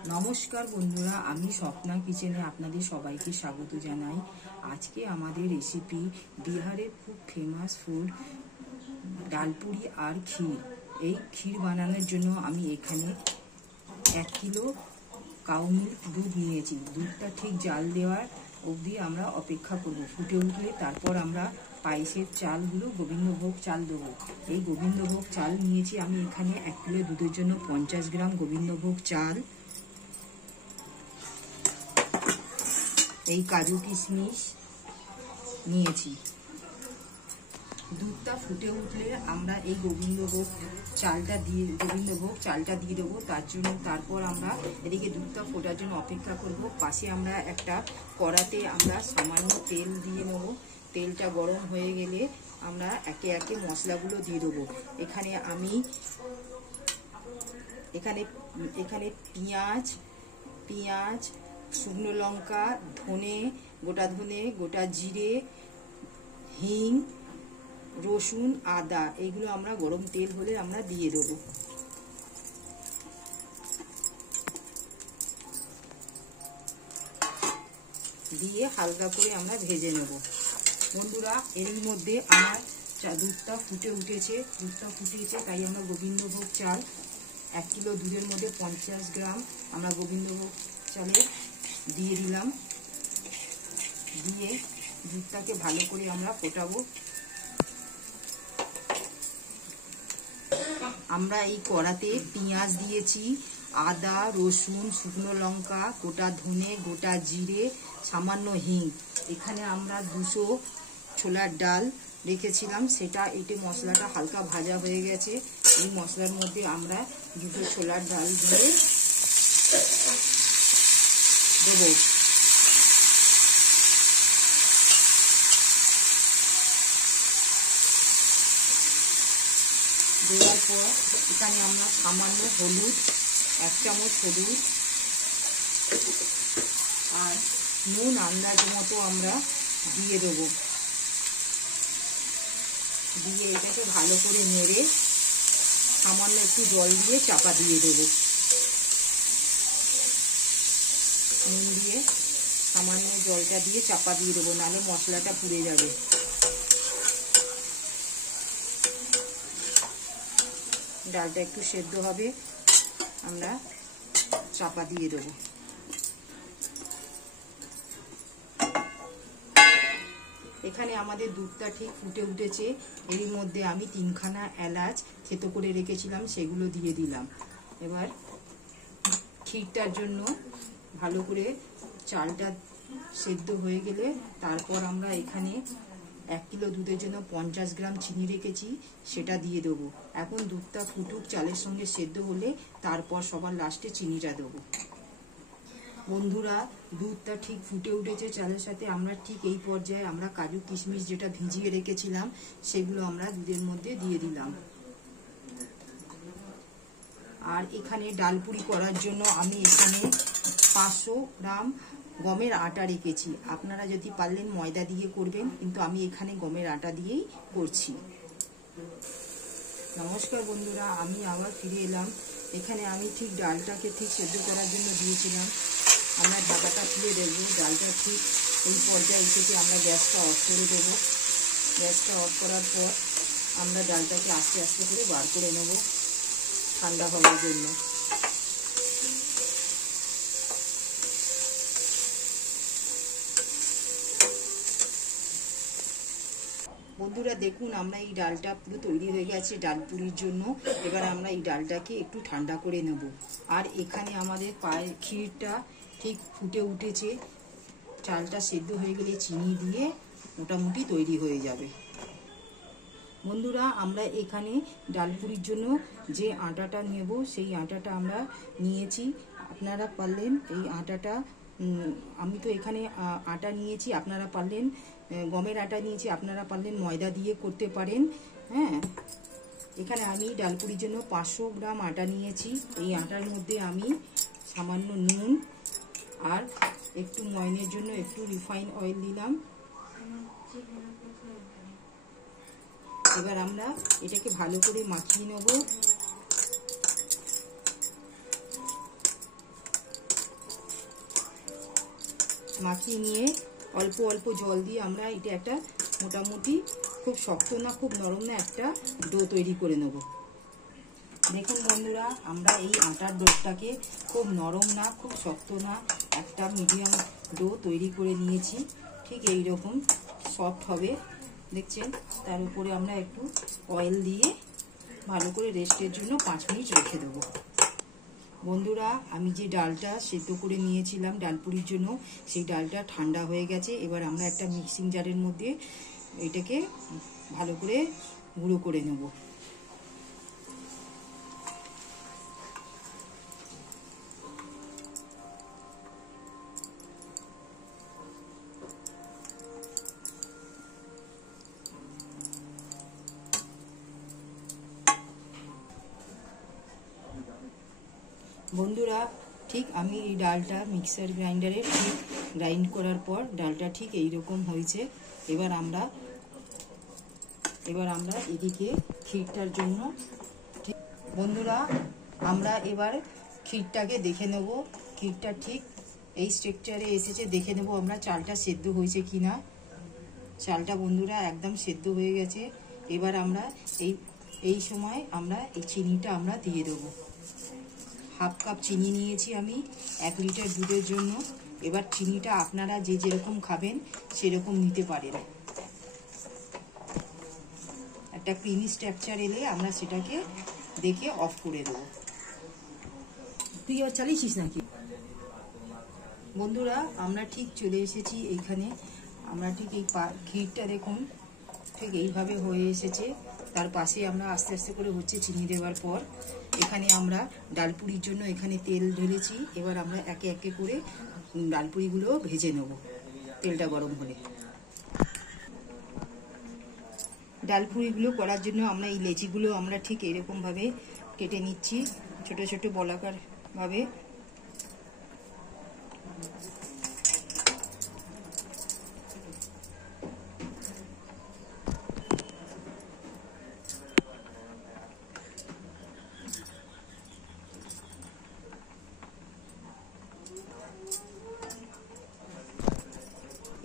नमस्कार बंधुरा आमी स्वप्ना किचेने आपनादेर सबाइके स्वागत जानाई। आज के आमादेर रेसिपि बिहारेर खूब फेमास फूड डालपुरी और क्षीर। এই ক্ষীর বানানোর জন্য আমি এখানে 1 কিলো কাউ মিল্ক দুধ নিয়েছি। দুধটা ঠিক জাল দেওয়ার অবধি আমরা অপেক্ষা করব। ফুটে উঠলে তারপর আমরা পায়েসের চালগুলো গোবিন্দভোগ চাল দেব। এই গোবিন্দভোগ চাল নিয়েছি আমি এখানে 1 কিলো দুধের জন্য 50 গ্রাম গোবিন্দভোগ চাল। এই কাজু কিশমিশ নিয়েছি। দুধটা ফুটে উঠলে আমরা এই গোবিন্দভোগ চালটা দিয়ে দেবো। তারপর আমরা এদিকে দুধটা ফোটার জন্য অপেক্ষা করব। পাশে আমরা একটা কড়াতে আমরা সামান্য তেল দিয়ে নেব। তেলটা গরম হয়ে গেলে আমরা একে একে মশলাগুলো দিয়ে দেবো। এখানে পেঁয়াজ শুকনো লঙ্কা, গোটা ধনে, গোটা জিরে, হিং, রসুন, আদা এগুলো আমরা গরম তেল হলে আমরা দিয়ে দেবো। দিয়ে হালকা করে আমরা ভেজে নেব। বন্ধুরা এর মধ্যে আমার দুধটা ফুটেছে তাই আমরা গোবিন্দভোগ চাল 1 কিলো দুধের মধ্যে 50 গ্রাম আমরা গোবিন্দভোগ চালে দিয়ে দিলাম। দিয়ে দুধটাকে ভালো করে আমরা ফোটাবো। আমরা এই কড়াতে পেঁয়াজ দিয়েছি, আদা, রসুন, শুকনো লঙ্কা, গোটা ধনে, গোটা জিরে, সামান্য হিং। এখানে আমরা 200 ছোলার ডাল রেখেছিলাম, সেটা এতে মশলাটা হালকা ভাজা হয়ে গেছে। এই মশলার মধ্যে আমরা 200 ছোলার ডাল দিয়ে দেবো। দেওয়ার পর এখানে আমরা সামান্য হলুদ, 1 চামচ হলুদ আর নুন আন্দাজ মতো আমরা দিয়ে দেবো। দিয়ে এটাকে ভালো করে নেড়ে সামান্য একটু জল দিয়ে চাপা দিয়ে দেবো। নুন দিয়ে সামান্য জলটা দিয়ে চাপা দিয়ে দেবো, নাহলে মশলাটা পুড়ে যাবে। ডালটা একটু সেদ্ধ হবে, আমরা চাপা দিয়ে দেবো। এখানে আমাদের দুধটা ঠিক ফুটে উঠেছে। এর মধ্যে আমি 3খানা এলাচ থেতো করে রেখেছিলাম, সেগুলো দিয়ে দিলাম। এবার ক্ষীরটার জন্য ভালো করে চালটা সেদ্ধ হয়ে গেলে তারপর আমরা এখানে 1 কিলো দুধের জন্য 50 গ্রাম চিনি রেখেছি, সেটা দিয়ে দেবো। এখন দুধটা ফুটুক, চালের সঙ্গে সেদ্ধ হলে তারপর সবার লাস্টে চিনিটা দেবো। বন্ধুরা দুধটা ঠিক ফুটে উঠেছে চালের সাথে। আমরা ঠিক এই পর্যায়ে আমরা কাজু কিশমিশ যেটা ভিজিয়ে রেখেছিলাম সেগুলো আমরা দুধের মধ্যে দিয়ে দিলাম। আর এখানে ডালপুরি করার জন্য আমি এখানে 500 গ্রাম গমের আটা রেখেছি। আপনারা যদি পারলেন ময়দা দিয়ে করবেন, কিন্তু আমি এখানে গমের আটা দিয়েই করছি। নমস্কার বন্ধুরা, আমি আবার ফিরে এলাম। এখানে আমি ঠিক ডালটাকে ঠিক সেদ্ধ করার জন্য দিয়েছিলাম। আমরা ঢাকাটা খুলে দেখবো ডালটা ঠিক এই পর্যায়ে উঠেছে। আমরা গ্যাসটা অফ করে দেবো। গ্যাসটা অফ করার পর আমরা ডালটাকে আস্তে আস্তে করে বার করে নেব ঠান্ডা হওয়ার জন্য। বন্ধুরা দেখুন, আমরা এই ডালটা পুরো তৈরি হয়ে গেছে ডালপুরির জন্য। এবার আমরা এই ডালটাকে একটু ঠান্ডা করে নেব। আর এখানে আমাদের ক্ষীরটা ঠিক ফুটে উঠেছে। চালটা সেদ্ধ হয়ে গেলে চিনি দিয়ে মোটামুটি তৈরি হয়ে যাবে। বন্ধুরা আমরা এখানে ডালপুরির জন্য যে আটাটা নেব সেই আটাটা আমরা নিয়েছি। আপনারা পারলেন এই আটাটা, আমি তো এখানে আটা নিয়েছি, আপনারা পারলেন গমের আটা নিয়েছি, আপনারা পারলেন ময়দা দিয়ে করতে পারেন। হ্যাঁ, এখানে আমি ডালপুরির জন্য 500 গ্রাম আটা নিয়েছি। এই আটার মধ্যে আমি সামান্য নুন আর একটু ময়নের জন্য একটু রিফাইন অয়েল দিলাম। এবার আমরা এটাকে ভালো করে মাখিয়ে নেব। মাখিয়ে নিয়ে অল্প অল্প জল দিয়ে আমরা এটা একটা মোটামুটি খুব শক্ত না খুব নরম না একটা ডো তৈরি করে নেব। দেখুন বন্ধুরা, আমরা এই আটার ডোটাকে খুব নরম না খুব শক্ত না একটা মিডিয়াম ডো তৈরি করে নিয়েছি। ঠিক এই রকম সফট হবে দেখছেন। তার উপরে আমরা একটু অয়েল দিয়ে ভালো করে রেস্টের জন্য 5 মিনিট রেখে দেবো। বন্ধুরা, আমি যে ডালটা সেদ্ধ করে নিয়েছিলাম ডালপুরির জন্য, সেই ডালটা ঠান্ডা হয়ে গেছে। এবার আমরা একটা মিক্সিং জারের মধ্যে এটাকে ভালো করে গুঁড়ো করে নেব। বন্ধুরা, ঠিক আমি এই ডালটা মিক্সার গ্রাইন্ডারে ঠিক গ্রাইন্ড করার পর ডালটা ঠিক এই রকম হয়েছে। এবার আমরা এদিকে ক্ষীরটার জন্য ঠিক বন্ধুরা, আমরা এবার ক্ষীরটাকে দেখে নেব। ক্ষীরটা ঠিক এই স্ট্রাকচারে এসেছে, দেখে নেব আমরা চালটা সেদ্ধ হয়েছে কিনা। চালটা বন্ধুরা একদম সেদ্ধ হয়ে গেছে। এবার আমরা এই সময় আমরা এই চিনিটা আমরা দিয়ে দেবো। 1/2 কাপ চিনি নিয়েছি আমি 1 লিটার দুধের জন্য। এবার চিনিটা আপনারা যে যেরকম খাবেন সেরকম নিতে পারেন। একটা ক্রিমি স্ট্রাকচার এলে আমরা সেটাকে দেখে অফ করে দেবো। তুই এবার চালিয়েছিস নাকি? বন্ধুরা, আমরা ঠিক চলে এসেছি এইখানে। আমরা ঠিক এই ক্ষীরটা দেখুন ঠিক এইভাবে হয়ে এসেছে। তার পাশে আমরা আস্তে আস্তে করে হচ্ছে চিনি দেওয়ার পর এখানে আমরা ডালপুরির জন্য এখানে তেল ঢেলেছি। এবার আমরা একে একে করে ডালপুরিগুলো ভেজে নেব তেলটা গরম হলে। ডালপুরিগুলো করার জন্য আমরা এই লেচিগুলো আমরা ঠিক এরকমভাবে কেটে নিচ্ছি, ছোট ছোট বলাকারভাবে।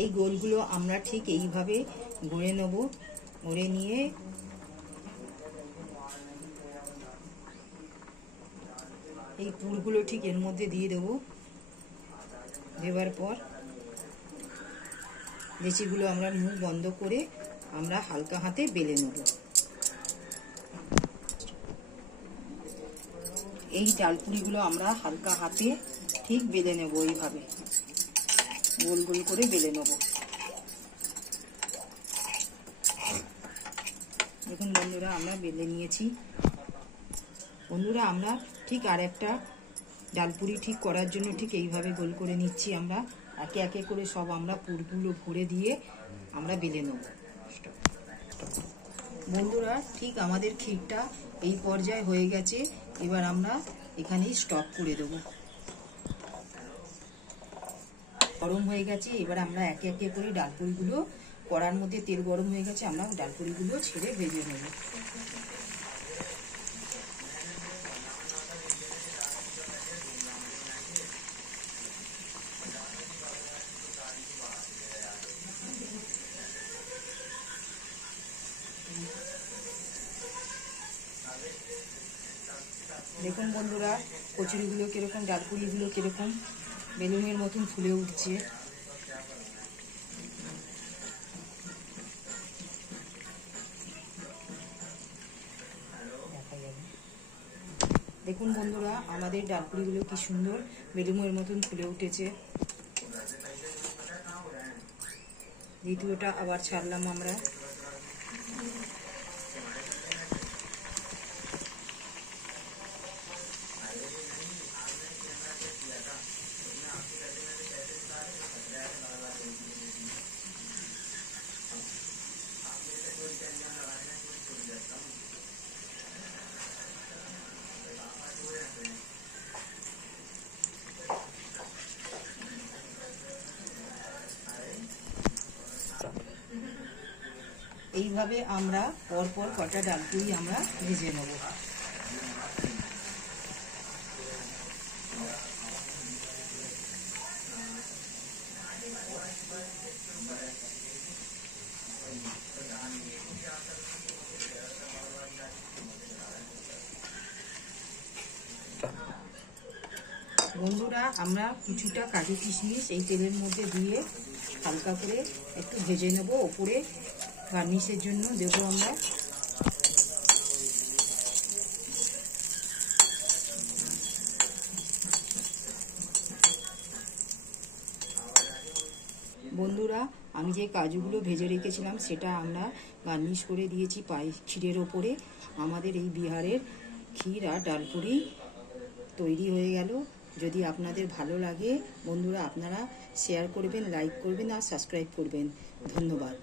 এই গোলগুলো আমরা ঠিক এইভাবে গড়ে নেব। গড়ে নিয়ে এই পুরগুলো ঠিক এর মধ্যে দিয়ে দেব। দেওয়ার পর লেচিগুলো আমরা মুখ বন্ধ করে আমরা হালকা হাতে বেলে নেব। এই ডালপুরিগুলো আমরা হালকা হাতে ঠিক বেলে নেব, এইভাবে গোল গোল করে বেলে নেব। দেখুন বন্ধুরা, আমরা বেলে নিয়েছি। বন্ধুরা, আমরা ঠিক আর একটা ডালপুরি ঠিক করার জন্য ঠিক এইভাবে গোল করে নিচ্ছি। আমরা একে একে করে সব আমরা পুরগুলো ভরে দিয়ে আমরা বেলে নেব। বন্ধুরা, ঠিক আমাদের ক্ষীরটা এই পর্যায়ে হয়ে গেছে। এবার আমরা এখানেই স্টপ করে দেবো। গরম হয়ে গেছে। এবার আমরা একে একে করে ডালপুরিগুলো, কড়ার মধ্যে তেল গরম হয়ে গেছে, আমরা ডালপুরিগুলো ছেড়ে ভেজে নেব। দেখুন বন্ধুরা, কচুরিগুলো কিরকম, ডালপুরিগুলো কিরকম বেলুনের মতন ফুলে উঠছে। দেখুন বন্ধুরা, আমাদের ডালপুরিগুলো কি সুন্দর বেলুনের মতন ফুলে উঠেছে। দ্বিতীয়টা আবার ছাড়লাম আমরা। এইভাবে আমরা পরপর কটা ডালপুরি আমরা ভেজে নেব। বন্ধুরা, আমরা কিছুটা কাজু কিশমিশ এই তেলের মধ্যে দিয়ে হালকা করে একটু ভেজে নেব। ওপরে গার্নিশের জন্য দেবো আমরা বন্ধুরা, আমি যে কাজুগুলো ভেজে রেখেছিলাম সেটা আমরা গার্নিশ করে দিয়েছি ক্ষীরের ওপরে। আমাদের এই বিহারের ক্ষীর আর ডালপুরি তৈরি হয়ে গেল। যদি আপনাদের ভালো লাগে বন্ধুরা, আপনারা শেয়ার করবেন, লাইক করবেন আর সাবস্ক্রাইব করবেন। ধন্যবাদ।